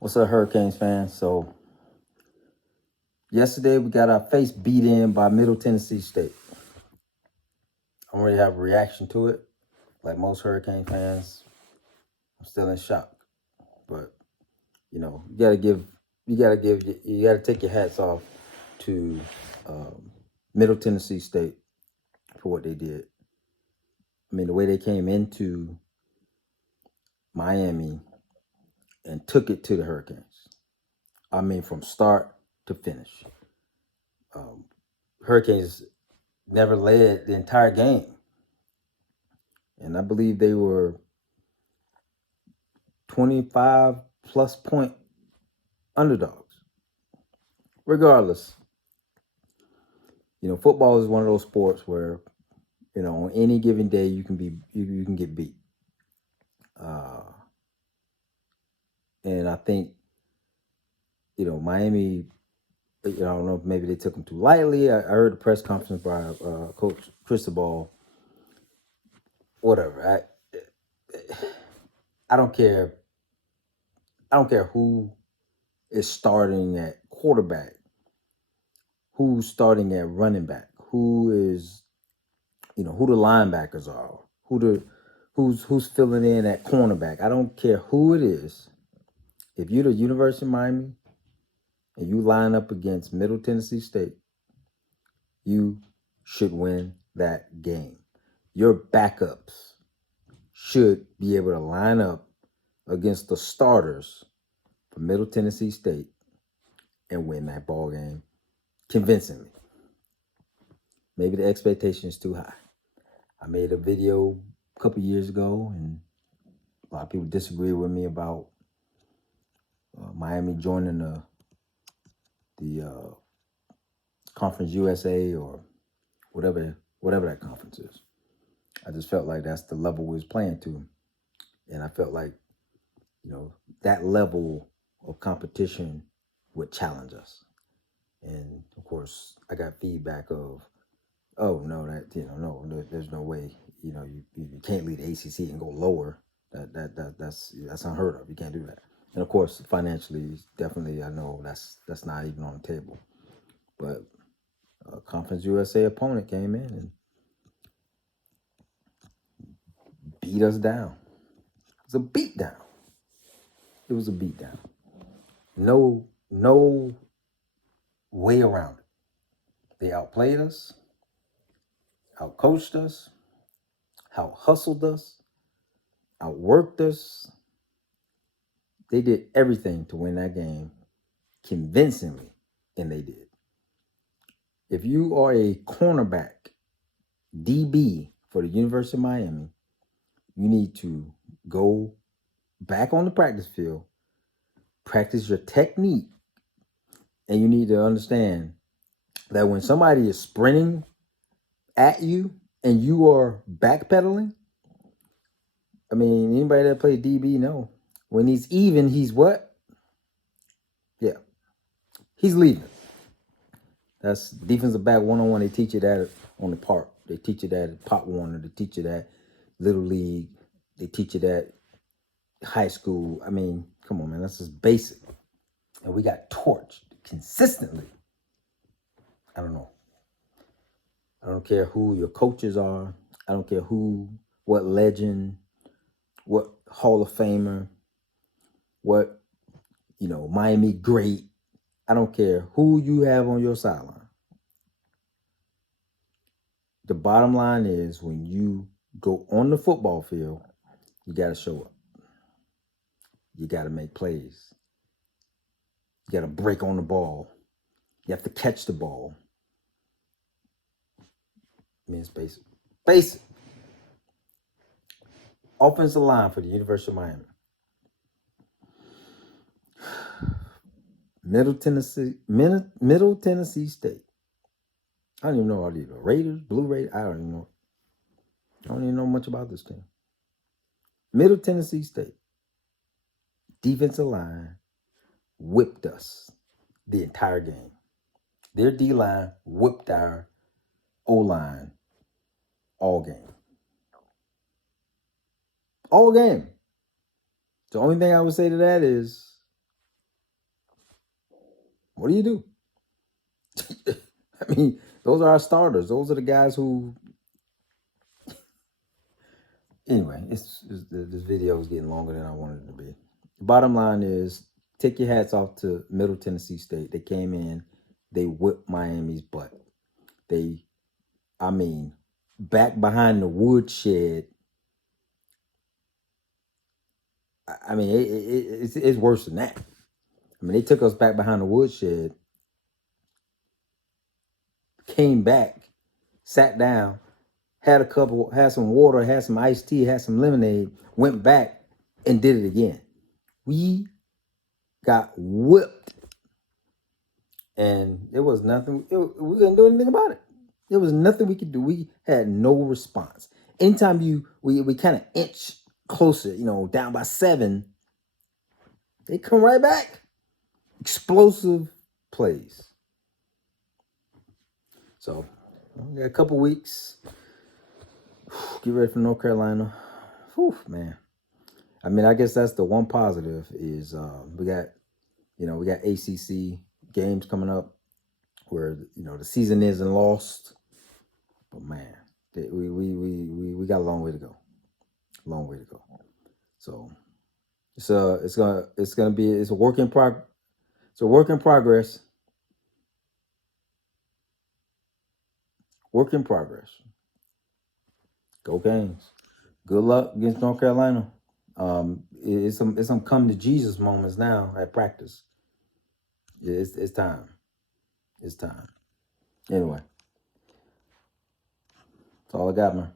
What's up, Hurricanes fans? So, yesterday we got our face beat in by Middle Tennessee State. I don't really have a reaction to it. Like most Hurricane fans, I'm still in shock. But you gotta take your hats off to Middle Tennessee State for what they did. I mean, the way they came into Miami and took it to the Hurricanes. I mean, from start to finish. Hurricanes never led the entire game. And I believe they were 25 plus point underdogs. Regardless, football is one of those sports where, on any given day you can get beat. And I think, Miami, I don't know if maybe they took them too lightly. I heard the press conference by Coach Cristobal. Whatever. I don't care. I don't care who is starting at quarterback, who's starting at running back, who the linebackers are, who's filling in at cornerback. I don't care who it is. If you're the University of Miami and you line up against Middle Tennessee State, you should win that game. Your backups should be able to line up against the starters for Middle Tennessee State and win that ball game convincingly. Maybe the expectation is too high. I made a video a couple years ago, and a lot of people disagree with me about Miami joining the Conference USA or whatever that conference is. I just felt like that's the level we was playing to, and I felt like that level of competition would challenge us. And of course, I got feedback of, oh no, there's no way. You can't lead the ACC and go lower. That's unheard of. You can't do that. And of course, financially, definitely, I know that's not even on the table. But a Conference USA opponent came in and beat us down. It was a beatdown. It was a beatdown. No way around it. They outplayed us, outcoached us, out-hustled us, outworked us. They did everything to win that game convincingly, and they did. If you are a cornerback, DB for the University of Miami, you need to go back on the practice field, practice your technique, and you need to understand that when somebody is sprinting at you and you are backpedaling, I mean, anybody that played DB know when he's even, he's what? Yeah, he's leaving. That's defensive back 101. They teach you that on the park. They teach you that at Pop Warner. They teach you that Little League. They teach you that high school. I mean, come on, man. That's just basic. And we got torched consistently. I don't know. I don't care who your coaches are. I don't care what legend, what Hall of Famer, what, Miami great. I don't care who you have on your sideline. The bottom line is when you go on the football field, you got to show up. You got to make plays. You got to break on the ball. You have to catch the ball. I mean, it's basic. Basic. Offensive line for the University of Miami. Middle Tennessee State. I don't even know all these Raiders, Blue Raiders. I don't even know. I don't even know much about this team. Middle Tennessee State. Defensive line whipped us the entire game. Their D-line whipped our O-line all game. All game. The only thing I would say to that is What do you do? I mean, those are our starters. Those are the guys who. Anyway, this video is getting longer than I wanted it to be. The bottom line is, take your hats off to Middle Tennessee State. They came in, they whipped Miami's butt. I mean, back behind the woodshed. I mean, it's worse than that. I mean, they took us back behind the woodshed, came back, sat down, had some water, had some iced tea, had some lemonade, went back and did it again. We got whipped, and there was nothing. We couldn't do anything about it. There was nothing we could do. We had no response. Anytime we kind of inch closer, down by 7, they come right back. Explosive plays. So, we got a couple weeks. Get ready for North Carolina. Whew, man. I mean, I guess that's the one positive is we got ACC games coming up where the season isn't lost. But man, we got a long way to go. Long way to go. So it's a work in progress. It's a work in progress. Work in progress. Go Canes. Good luck against North Carolina. It's some come to Jesus moments now at practice. Yeah, it's time. It's time. Anyway, that's all I got, man.